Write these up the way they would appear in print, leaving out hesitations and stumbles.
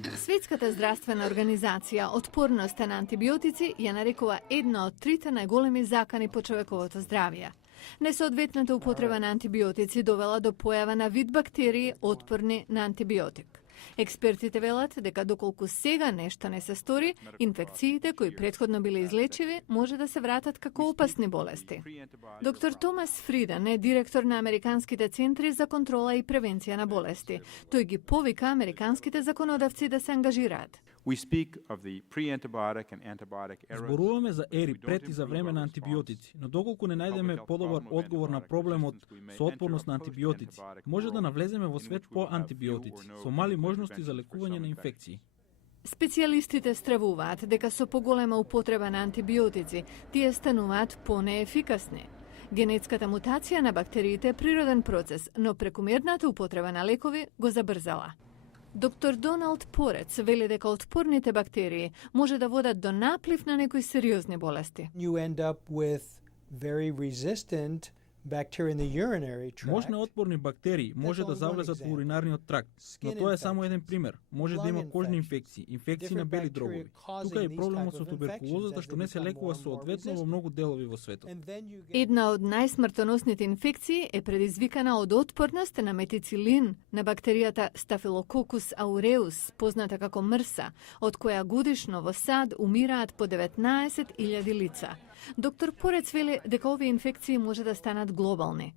Светската здравствена организација отпорноста на антибиотици ја нарекува една од трите најголеми закани по човековото здравје. Несоодветната употреба на антибиотици довела до појава на вид бактерии отпорни на антибиотик. Експертите велат дека доколку сега нешто не се стори, инфекциите кои претходно биле излечиви може да се вратат како опасни болести. Доктор Томас Фриден е директор на Американските центри за контрола и превенција на болести. Тој ги повика американските законодавци да се ангажираат. Зборуваме за ери пред и за време на антибиотици, но доколку не најдеме подобар одговор на проблемот со отпорност на антибиотици, може да навлеземе во свет по антибиотици, со мали можности за лекување на инфекции. Специјалистите стравуваат дека со поголема употреба на антибиотици тие стануваат понеефикасни. Генетската мутација на бактериите е природен процес, но прекумерната употреба на лекови го забрзала. Доктор Доналд Порец вели дека отпорните бактерии може да водат до наплив на некои сериозни болести. Можни отпорни бактерии може да завлезат во уринарниот тракт, но тоа е само еден пример. Може да има кожни инфекции на бели дробови. Тука е и проблемот со туберкулозата што не се лекува соодветно во многу делови во светот. Една од најсмртоносните инфекции е предизвикана од отпорност на метицилин на бактеријата Staphylococcus aureus, позната како мрса, од која годишно во САД умираат по 19.000 лица. Доктор Порец вели дека овие инфекции може да станат глобални.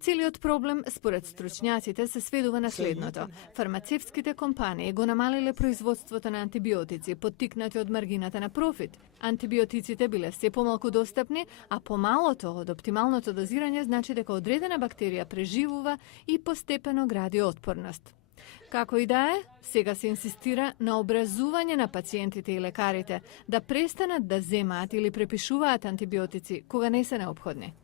Целиот проблем, според стручњаците, се сведува на следното. Фармацевтските компании го намалиле производството на антибиотици, поттикнати од маргината на профит. Антибиотиците биле се помалку достапни, а помалото од оптималното дозирање значи дека одредена бактерија преживува и постепено гради отпорност. Како и да е, сега се инсистира на образување на пациентите и лекарите да престанат да земаат или препишуваат антибиотици кога не се неопходни.